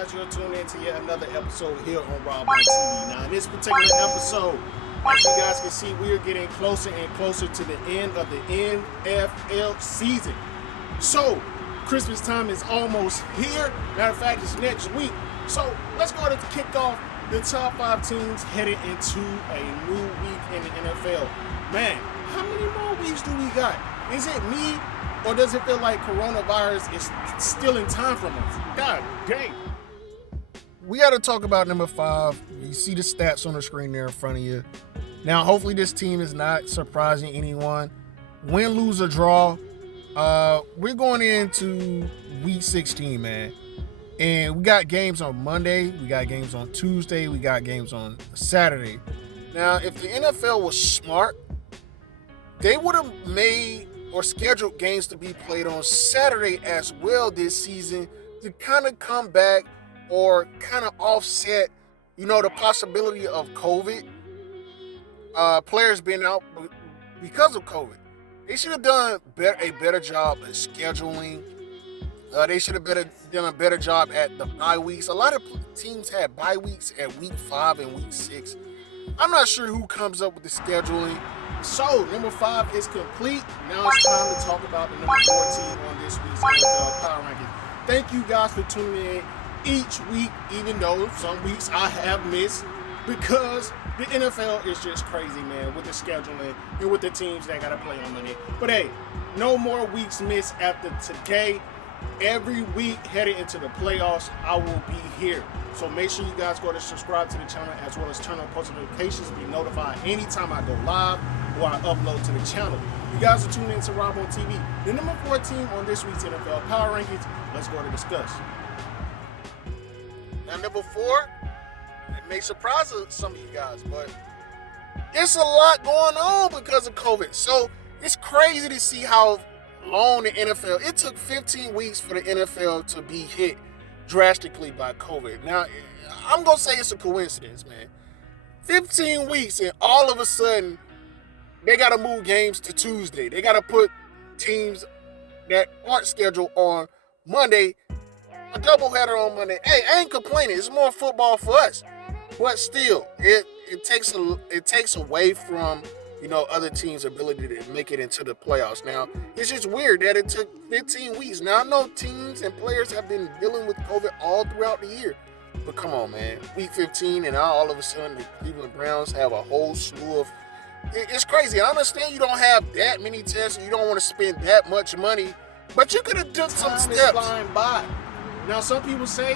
guys, you're tuned in to yet another episode here on Rob on TV. Now, in this particular episode, as you guys can see, we are getting closer and closer to the end of the NFL season. So, Christmas time is almost here. Matter of fact, it's next week. So, let's go ahead and kick off the top 5 teams headed into a new week in the NFL. Man, how many more weeks do we got? Is it me, or does it feel like coronavirus is stealing time from us? God dang. We got to talk about number 5. You see the stats on the screen there in front of you. Now, hopefully this team is not surprising anyone. Win, lose, or draw. We're going into week 16, man. And we got games on Monday. We got games on Tuesday. We got games on Saturday. Now, if the NFL was smart, they would have made or scheduled games to be played on Saturday as well this season to kind of come back or kind of offset, the possibility of COVID. Players being out because of COVID. They should have done a better job at scheduling. They should have done a better job at the bye weeks. A lot of teams had bye weeks at week 5 and week 6. I'm not sure who comes up with the scheduling. So, number 5 is complete. Now it's time to talk about the number 4 team on this week's NFL Power Rankings. Thank you guys for tuning in each week, even though some weeks I have missed, because the NFL is just crazy, man, with the scheduling and with the teams that got to play on Monday. But hey, no more weeks missed after today. Every week headed into the playoffs, I will be here. So make sure you guys go to subscribe to the channel as well as turn on post notifications to be notified anytime I go live or I upload to the channel. You guys are tuning in to Rob on TV. The number 4 team on this week's NFL Power Rankings. Let's go to discuss. Now, number 4, it may surprise some of you guys, but there's a lot going on because of COVID. So it's crazy to see how long the NFL, it took 15 weeks for the NFL to be hit drastically by COVID. Now, I'm going to say it's a coincidence, man. 15 weeks and all of a sudden, they got to move games to Tuesday. They got to put teams that aren't scheduled on Monday, a doubleheader on Monday. Hey, I ain't complaining. It's more football for us. But still, it takes away from other teams' ability to make it into the playoffs. Now, it's just weird that it took 15 weeks. Now, I know teams and players have been dealing with COVID all throughout the year. But come on, man. Week 15, and now all of a sudden the Cleveland Browns have a whole slew of... It's crazy. I understand you don't have that many tests and you don't want to spend that much money, but you could have done some steps. Time is flying by. Now, some people say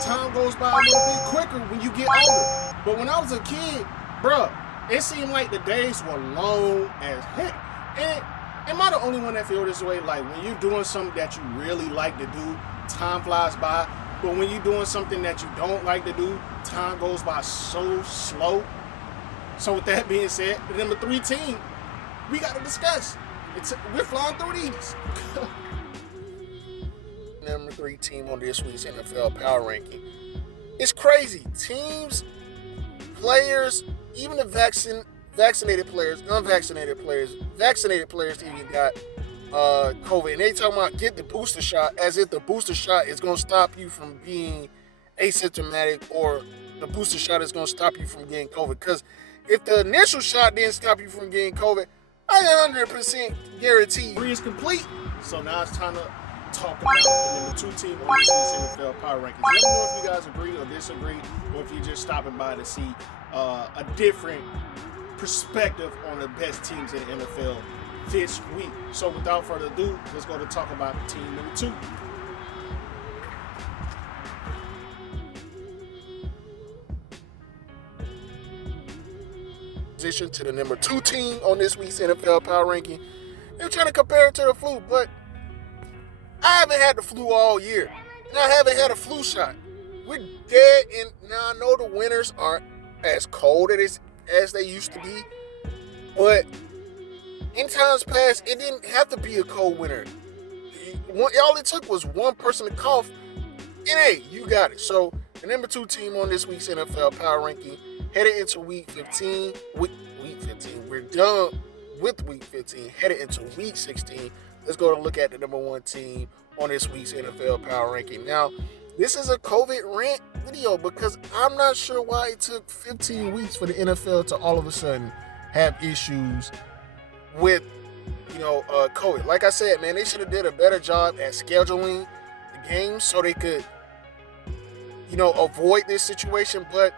time goes by a little bit quicker when you get older. But when I was a kid, bruh, it seemed like the days were long as heck. And am I the only one that feel this way? Like, when you're doing something that you really like to do, time flies by. But when you're doing something that you don't like to do, time goes by so slow. So with that being said, the number 3 team, we got to discuss. We're flying through these. Number 3 team on this week's NFL Power Ranking. It's crazy. Teams, players, even the vaccinated players, unvaccinated players, vaccinated players even got COVID. And they talking about get the booster shot as if the booster shot is going to stop you from being asymptomatic or the booster shot is going to stop you from getting COVID. Because if the initial shot didn't stop you from getting COVID, I 100% guarantee 3 is complete. So now it's time to talk about the number 2 team on this week's NFL Power Rankings. Let me know if you guys agree or disagree, or if you're just stopping by to see a different perspective on the best teams in the NFL this week. So without further ado, let's go to talk about team number 2. Position to the number 2 team on this week's NFL Power Ranking. They're trying to compare it to the flu, but I haven't had the flu all year, and I haven't had a flu shot. We're dead, and now I know the winters aren't as cold as they used to be, but in times past, it didn't have to be a cold winter. All it took was one person to cough, and hey, you got it. So the number 2 team on this week's NFL Power Ranking, headed into week 15. Week 15. We're done with week 15, headed into week 16. Let's go to look at the number 1 team on this week's NFL Power Ranking. Now, This is a COVID rant video because I'm not sure why it took 15 weeks for the NFL to all of a sudden have issues with, COVID. Like I said, man, they should have did a better job at scheduling the games so they could, avoid this situation. But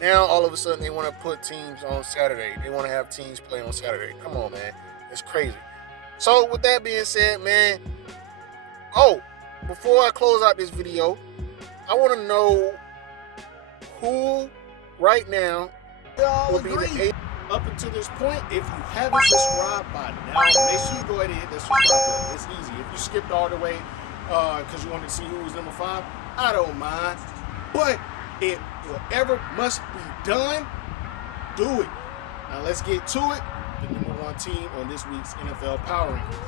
now all of a sudden they want to put teams on Saturday. They want to have teams play on Saturday. Come on, man. It's crazy. So with that being said, man, before I close out this video, I want to know who right now will be the eighth. Up until this point, if you haven't subscribed by now, make sure you go ahead and hit that subscribe button. It's easy. If you skipped all the way because you wanted to see who was number 5, I don't mind. But if whatever must be done, do it. Now let's get to it. The number 1 team on this week's NFL Power Ranking.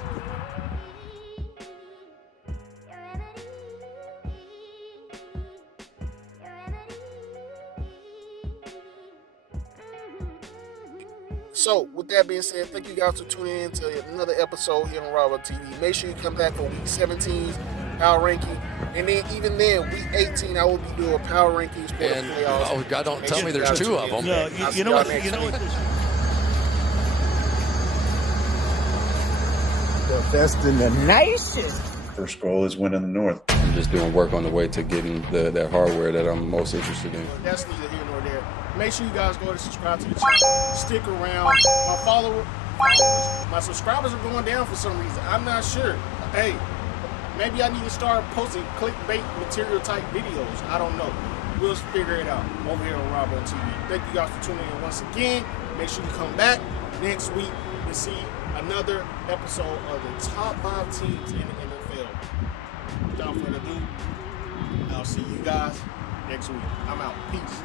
So, with that being said, thank you guys for tuning in to another episode here on Raw TV. Make sure you come back for Week 17's Power Ranking. And then, even then, Week 18, I will be doing Power Rankings for the playoffs. Oh, God, don't tell me there's 2 of them. No, you know what? The best and the nicest. First goal is winning the North. I'm just doing work on the way to getting that hardware that I'm most interested in. That's neither here nor there. Make sure you guys go to subscribe to the channel. Stick around. My subscribers are going down for some reason. I'm not sure. Hey, maybe I need to start posting clickbait material type videos. I don't know. We'll figure it out over here on Rob on TV. Thank you guys for tuning in once again. Make sure you come back next week to see another episode of the top 5 teams in the NFL. Without further ado, I'll see you guys next week. I'm out. Peace.